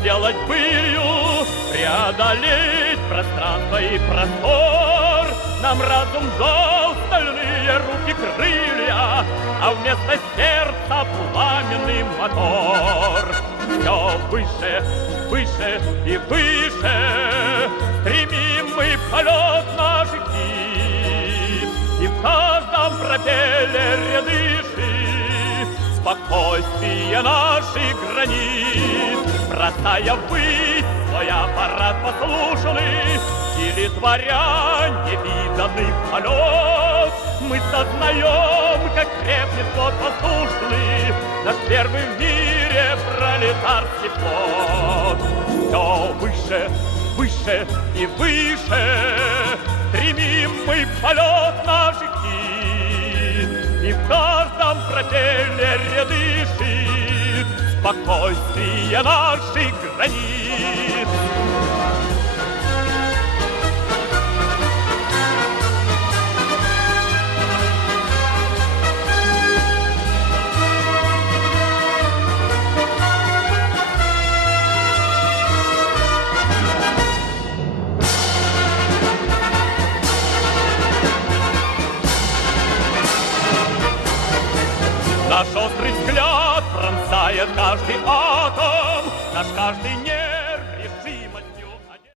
сделать былью, преодолеть пространство и простор. Нам разум дал стальные руки крылья, а вместо сердца пламенный мотор. Все выше, выше и выше стремим мы в полет наших птиц, и в каждом пропеллере дышит спокойствие наших границ. Бросая ввысь свой аппарат послушный, или творя невиданный полет, мы сознаем, как крепнет тот воздушный, наш первый в мире пролетарский флот. Все выше, выше и выше. Стремим мы полет наших птиц, и в каждом пропеллере дышит спокойствие наших границ. Наш пронзает каждый атом, Наш каждый